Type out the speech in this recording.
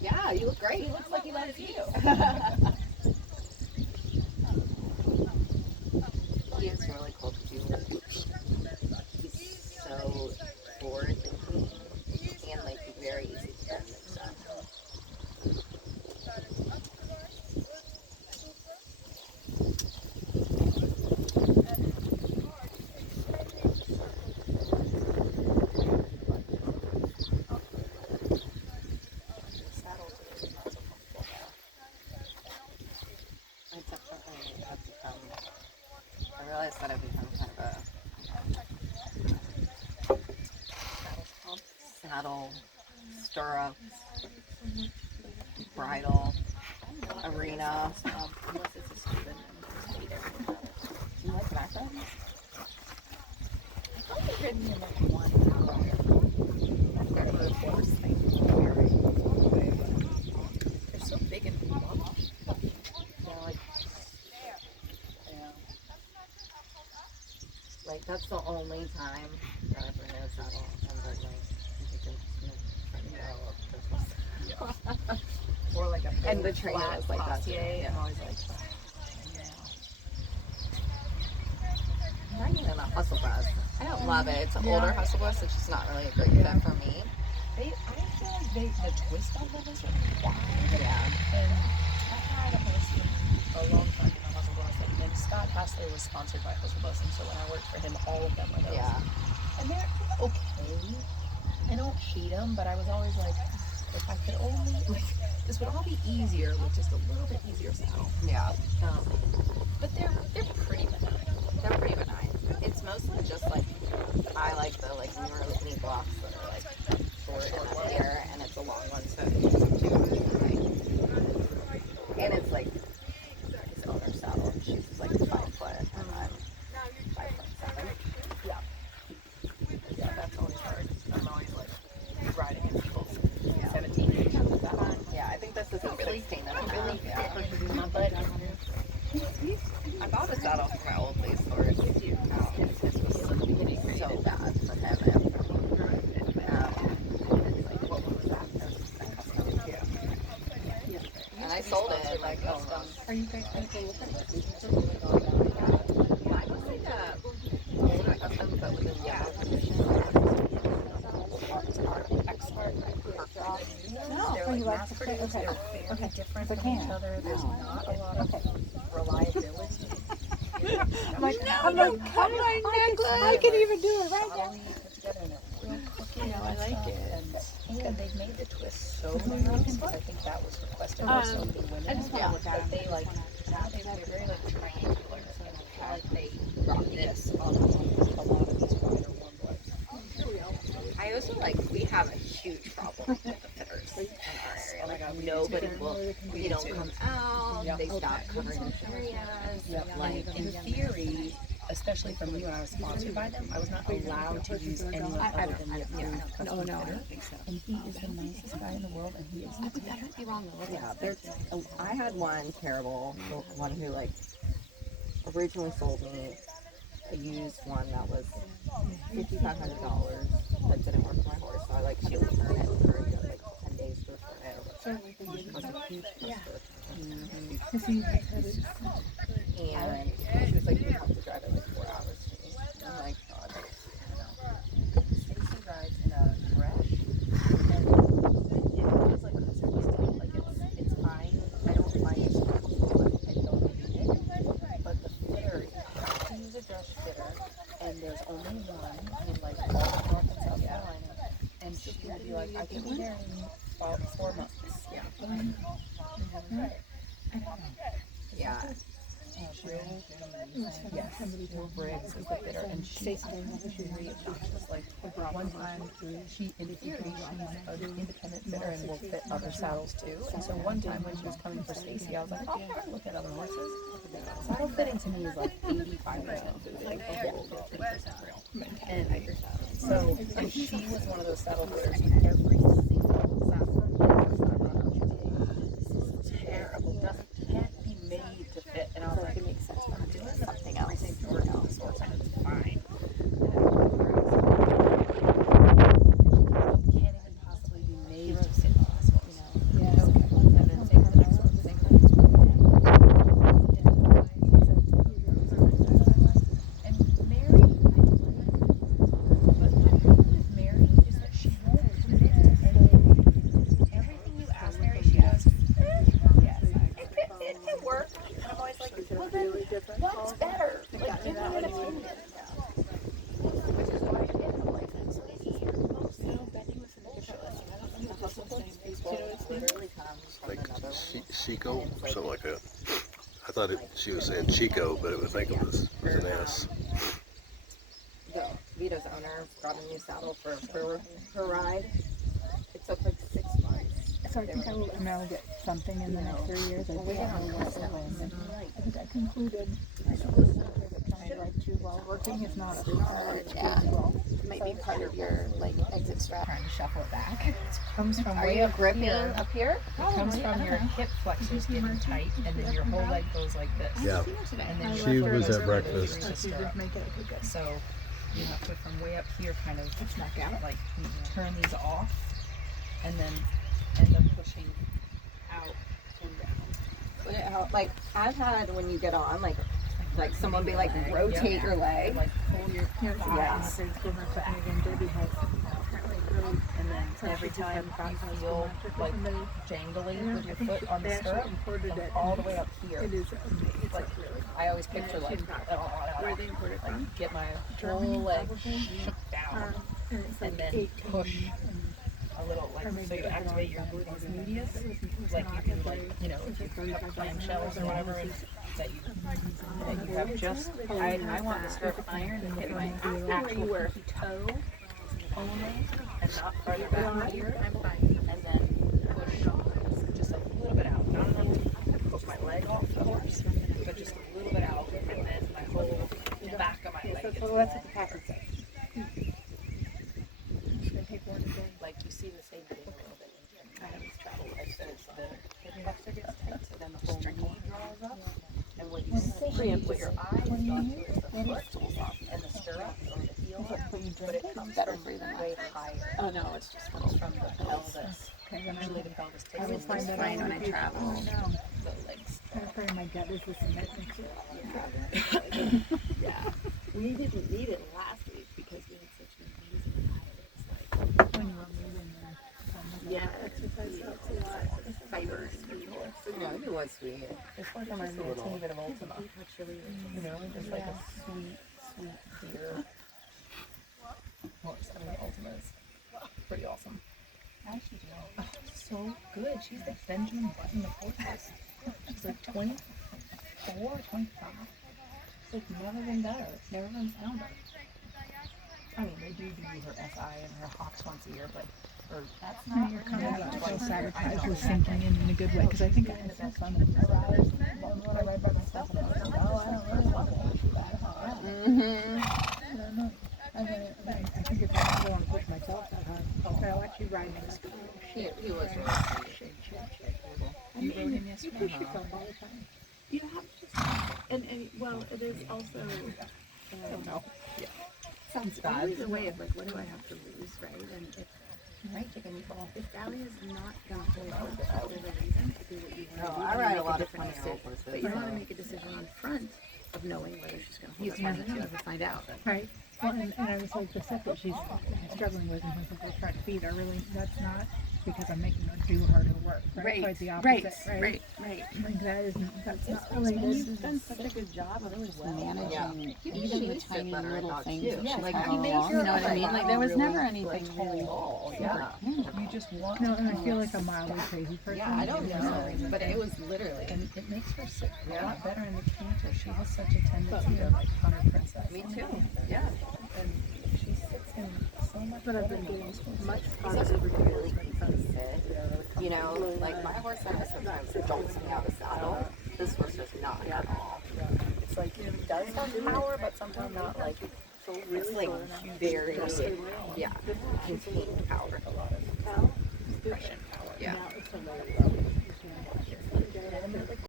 Yeah, you look great. He looks like he loves you. He is really cool to do with. He's so forward thinking and like very easy to bend and stuff. I realized that I've become kind of a saddle, stirrup, bridle, arena. Unless it's a stupid and hate everything about it. Do you like backgrounds? I thought they ridden in like one hour. They're a horse thing. They're so big and fluffy. They're like, yeah. Like that's the only time that I've ridden a saddle and then like you can try to go up Christmas. Or like a And the trainer is like that too. I'm always like, I'm riding in a hustle bus. I don't love it. It's an older hustle bus. It's just not really a great fit for me. I feel like the twist on them is really wide. Yeah. And I had a horse for a long time in a hustle bus, and Scott Hassler was sponsored by Hustle Bus, and so when I worked for him, all of them were those. Yeah. And they're okay. I don't hate them, but I was always like, if I could only, like, this would all be easier with just a little bit easier saddle. Yeah. But they're pretty benign. They're pretty benign. It's mostly just like I like the like knee blocks that are like short in the ear, and it's a long one, so it's too and it's like his owner's saddle. She's like 5 foot, and I'm 5'7". Yeah. Yeah, that's always hard. I'm always like riding in people's 17 inch saddle. Yeah, I think this is a 16 and a half. Yeah. But I bought a saddle for my old place horse. This was so bad for him and for me. Like, what was that? And I sold it like are you guys going to look at it? I was like a older custom, but with a yellow condition. No, they're like mass produced. They're very different from each other. There's not a lot of reliability. I'm like, I can even do it right now. Put together and they're real quick. I like it. And they've made the twist so many times because I think that was requested by so many women. I just want to look at But it. they like now they're very like triangular. And I feel like they brought this on a lot of these wider warm bloods. I also like, we have a huge problem with the fitters in our area. Like, nobody will, they don't come out, they stop covering the areas. Like in theory, especially from you when I was sponsored by them, I was not allowed to use anyone other than the approved custom fitter. And he is the nicest guy in the world, and he is. I could be wrong though. Yeah, I had one terrible, one who like originally sold me a used one that was $5,500 that didn't work for my horse, so I like had to return it for like 10 days to return it. Which was a huge and she was like, you have to drive it like 4 hours to me. I'm like, God. Stacy rides in a fresh, and it feels like it's fine. I don't find it stressful. I don't hate it. But the fitter, you have to use a brush fitter, and there's only one in like all of North and South Carolina. And she's gonna be like, I can be there in about 4 months. Yeah. Yeah. Yes, Briggs is the fitter, and she's really obnoxious. Like one time, she indicated she's an independent fitter and will fit other saddles too. And so one time when she was coming for Stacy, I was like, oh, I look at other horses. Saddle fitting to me is like 85% food, like the whole 15% real. And so she was one of those saddle fitters. Every single saddle this is terrible. Can't be made to fit. And I was like, it makes sense. I'm doing something else. And it's fine. Can't even possibly be made Chico or something like that. I thought she was saying Chico, but I think it was an S. The Vito's owner got a new saddle for her ride. It took like 6 months. So I think I will now get something in the next 3 years. I Well, we don't got know on what Crystal. it was. I think I concluded. I don't listen to it trying to ride too well. Working is not a Yeah. well. Might be part of your like exit strap. Trying to shuffle it back. It comes from Are way you up gripping here. up here? It comes from your hip flexors getting tight, and then your whole leg goes like this. Yeah. And then She your was foot at goes breakfast. through the stirrup. Make it okay, good. So you have to, from way up here, kind of Smack out. like turn these off, and then end up pushing out and down. Would it help? Like I've had when you get on, like someone be like rotate your leg. Like pull your thighs. Yeah. And then every time you feel like jangly with your foot on the stirrup, come all the way up here. It is amazing. Like, I always picture like, like get my whole leg shook down and then push a little, like, so you activate your gluteus medius, like you can, like, you know, if you have clamshells or whatever, that you have just, I want the stirrup iron to hit my actual toe only and not farther back here, and then push just a little bit out, not enough to push my leg off the horse, but just a little bit out, and then my whole back of my leg gets So that's what the packet says. like you see the same thing a little bit in kind of travel life. So it's the hip flexor gets tight, so then the whole knee draws up. And what you see, what your eyes don't do is the foot pulls off and the stirrup or the heel, but it comes Better from for you than way higher. Oh no, it's just Comes from the pelvis. Usually the pelvis takes I will find that fine out when I travel. the legs. I'm afraid my gut is the cement mixer. Yeah. We didn't need it last week because we had such an amazing diet. When you were moving there. Yeah, exercise helps a lot. Fiber and Yeah, it was sweet. It's like reminds me a teeny bit of Ultima. You know, just like a sweet, sweet deer horse. I mean, Ultima is pretty awesome. How's she doing? Oh, so good. She's the Benjamin Button of horses. She's like 24, 25. It's like never been better. Never been sounder. I mean, they do her SI and her Hawks once a year, but that's not your kind of Self-sabotage was sinking in a good way because I think I had some fun with the ride. When I ride by myself, and I was like, oh, I don't really want to do that. Mm-hmm. I don't know. I think if I don't want to push myself that hard, I'll actually ride next to you. He was really sweet. You rode him You yesterday? push yourself all the time. you have to and well, it is also No. Sounds it's bad. always a way of like, what do I have to lose, right? And Right, take a knee fall. if Allie is not gonna hold out for whatever reason to do what you No, want to do, I then ride make a lot of different 20-year-old decision. horses. But you want to so- make a decision in front of knowing whether she's gonna hold up or not. You have to find out. Right. Well, and I was like, the stuff that she's struggling with in terms of her front feet are really, that's not because I'm making her do harder work, right? Quite the opposite, right? Like that isn't, that's not related. You've done such a good job of just managing Yeah. even the She tiny better little dog things too. that Yeah, she's like, had he all made along. sure You know what I mean? Like there was really, never anything like, really. tall. Yeah. You just want No, to and I feel like a mildly crazy person. Yeah, I don't know, but it was literally. and it makes her sit a Yeah. lot better in the canter. She has such a tendency to like hunter princess. Me too. Yeah. And she sits in so much But I've better been than getting most much He's also really easy to sit. You know, like my horse that sometimes jolts me out of saddle. This horse does not at all. It's like it does have power, but sometimes not like It's like very, yeah, contained power. a lot of aggression power. Yeah. Now it's a little low.